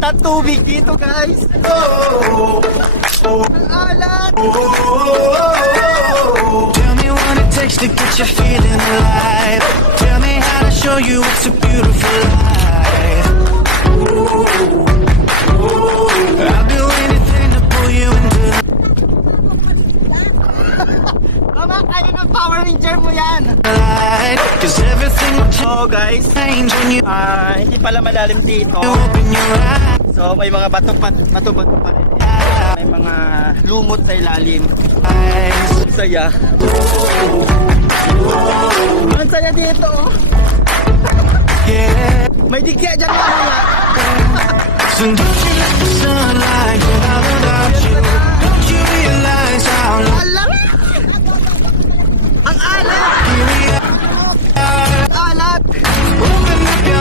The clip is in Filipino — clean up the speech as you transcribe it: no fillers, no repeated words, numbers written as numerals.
ng tubig dito, guys. Oh, ang alat. Tell me what it takes to get you feeling alive. Tell me how to show you it's a beautiful life. I'll do anything to pull you into the Mama, kaya ng Power Ranger mo yan. light. Cause everything will So, guys, change when you hindi pala malalim dito. open your eyes. So, may mga bato pa rin. May mga lumot sa ilalim. Ang saya. Ang saya dito. Yeah. May digya dyan mga. So don't you let the sunlight go out without you. Don't you realize how long Alam! Ang alat! we are? Alat! Open up your